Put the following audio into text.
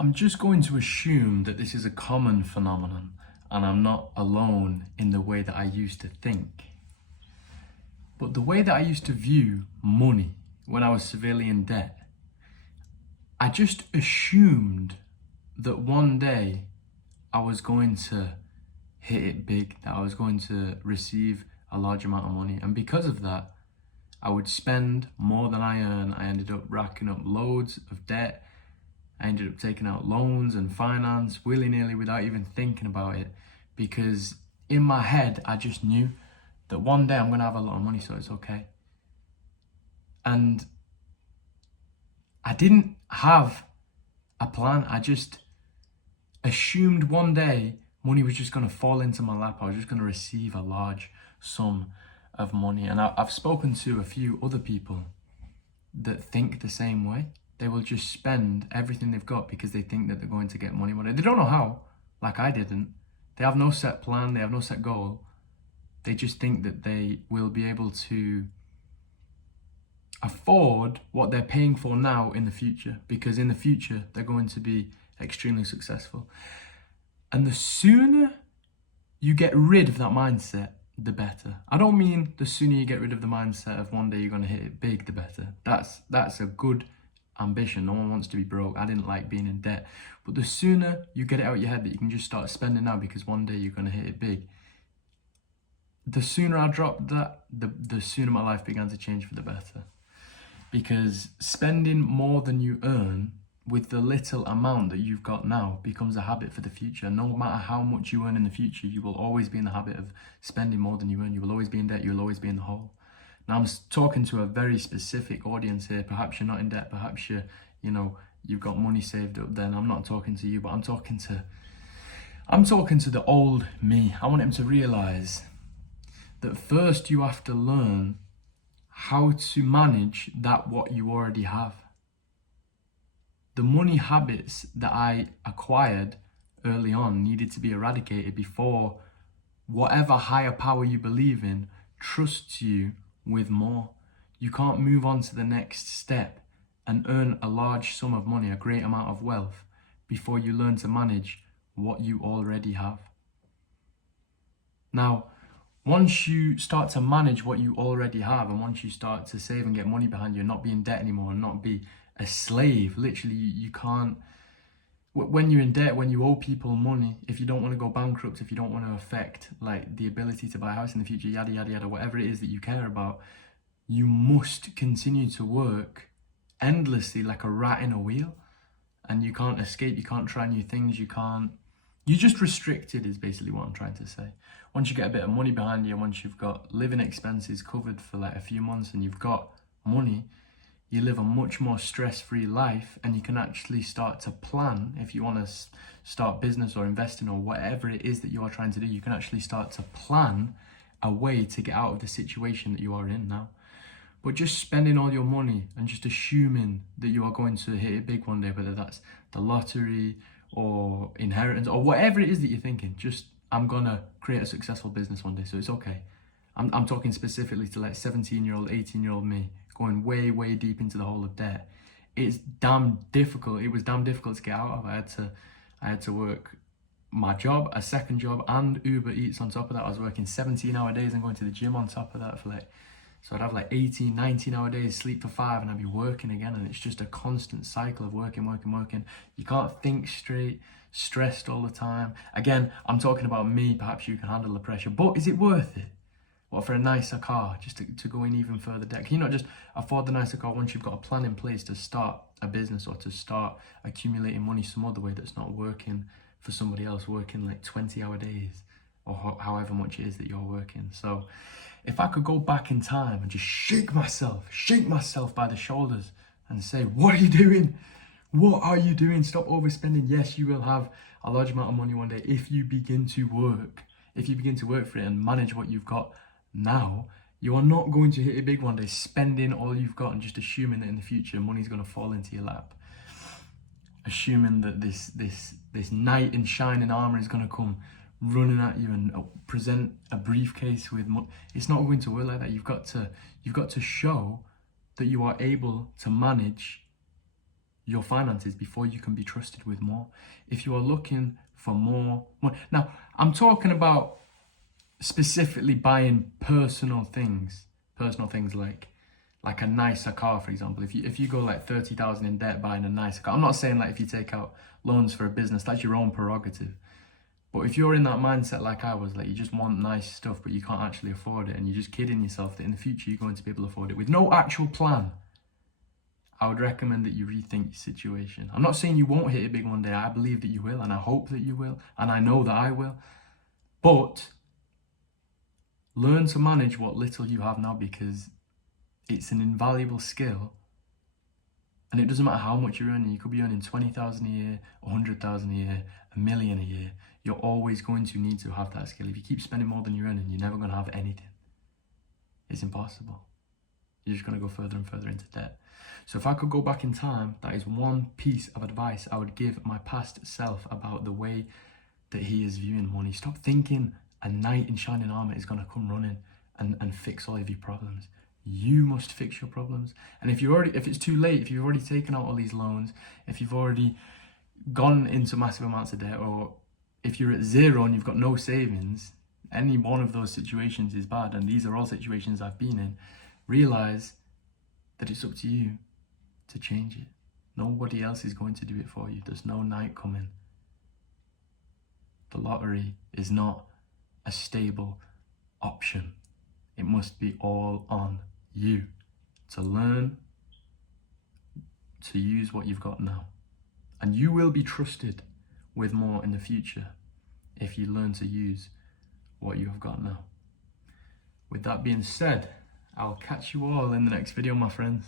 I'm just going to assume that this is a common phenomenon and I'm not alone in the way that I used to think. But the way that I used to view money when I was severely in debt, I just assumed that one day I was going to hit it big, that I was going to receive a large amount of money. And because of that, I would spend more than I earn. I ended up racking up loads of debt. I ended up taking out loans and finance willy-nilly without even thinking about it, because in my head, I just knew that one day I'm going to have a lot of money, so it's okay. And I didn't have a plan. I just assumed one day money was just going to fall into my lap. I was just going to receive a large sum of money. And I've spoken to a few other people that think the same way. They will just spend everything they've got because they think that they're going to get money one day. They don't know how, like I didn't. They have no set plan, they have no set goal. They just think that they will be able to afford what they're paying for now in the future, because in the future they're going to be extremely successful. And the sooner you get rid of that mindset, the better. I don't mean the sooner you get rid of the mindset of one day you're going to hit it big, the better. That's a good ambition. No one wants to be broke. I didn't like being in debt. But the sooner you get it out of your head that you can just start spending now because one day you're going to hit it big, the sooner I dropped that, the sooner my life began to change for the better. Because spending more than you earn with the little amount that you've got now becomes a habit for the future. No matter how much you earn in the future, you will always be in the habit of spending more than you earn. You will always be in debt. You will always be in the hole. Now I'm talking to a very specific audience here. Perhaps you're not in debt. Perhaps you've got money saved up. Then I'm not talking to you, but I'm talking to the old me. I want him to realize that first you have to learn how to manage what you already have. The money habits that I acquired early on needed to be eradicated before whatever higher power you believe in trusts you with more. You can't move on to the next step and earn a large sum of money, a great amount of wealth, before you learn to manage what you already have. Now, once you start to manage what you already have, and once you start to save and get money behind you and not be in debt anymore and not be a slave, literally you can't, when you're in debt, when you owe people money, if you don't want to go bankrupt, if you don't want to affect like the ability to buy a house in the future, yada, yada, yada, whatever it is that you care about, you must continue to work endlessly like a rat in a wheel, and you can't escape, you can't try new things, you're just restricted is basically what I'm trying to say. Once you get a bit of money behind you, once you've got living expenses covered for like a few months and you've got money, you live a much more stress-free life, and you can actually start to plan. If you want to start business or investing or whatever it is that you are trying to do, you can actually start to plan a way to get out of the situation that you are in now. But just spending all your money and just assuming that you are going to hit it big one day, whether that's the lottery or inheritance or whatever it is that you're thinking, just I'm gonna create a successful business one day, so it's okay. I'm talking specifically to like 17-year-old, 18-year-old me, going way, way deep into the hole of debt. It's damn difficult. It was damn difficult to get out of. I had to work my job, a second job, and Uber Eats on top of that. I was working 17-hour days and going to the gym on top of that so I'd have like 18, 19-hour days, sleep for 5, and I'd be working again. And it's just a constant cycle of working. You can't think straight, stressed all the time. Again, I'm talking about me. Perhaps you can handle the pressure, but is it worth it? What, for a nicer car, just to go in even further debt? Can you not just afford the nicer car once you've got a plan in place to start a business or to start accumulating money some other way that's not working for somebody else, working like 20-hour days or however much it is that you're working? So if I could go back in time and just shake myself by the shoulders and say, what are you doing? What are you doing? Stop overspending. Yes, you will have a large amount of money one day if you begin to work. If you begin to work for it and manage what you've got now, you are not going to hit it big one day, spending all you've got and just assuming that in the future money's going to fall into your lap. Assuming that this knight in shining armor is going to come running at you and present a briefcase with money. It's not going to work like that. You've got to show that you are able to manage your finances before you can be trusted with more. If you are looking for more, now I'm talking about specifically buying personal things like a nicer car, for example. If you go like 30,000 in debt buying a nicer car, I'm not saying like if you take out loans for a business, that's your own prerogative. But if you're in that mindset like I was, like you just want nice stuff but you can't actually afford it, and you're just kidding yourself that in the future you're going to be able to afford it with no actual plan, I would recommend that you rethink your situation. I'm not saying you won't hit it big one day. I believe that you will, and I hope that you will, and I know that I will. But learn to manage what little you have now, because it's an invaluable skill. And it doesn't matter how much you're earning. You could be earning 20,000 a year, 100,000 a year, a million a year. You're always going to need to have that skill. If you keep spending more than you're earning, you're never going to have anything. It's impossible. You're just going to go further and further into debt. So if I could go back in time, that is one piece of advice I would give my past self about the way that he is viewing money. Stop thinking a knight in shining armor is going to come running and fix all of your problems. You must fix your problems. And if it's too late, if you've already taken out all these loans, if you've already gone into massive amounts of debt, or if you're at zero and you've got no savings, any one of those situations is bad. And these are all situations I've been in. Realize that it's up to you to change it. Nobody else is going to do it for you. There's no night coming. The lottery is not a stable option. It must be all on you to learn to use what you've got now. And you will be trusted with more in the future if you learn to use what you have got now. With that being said, I'll catch you all in the next video, my friends.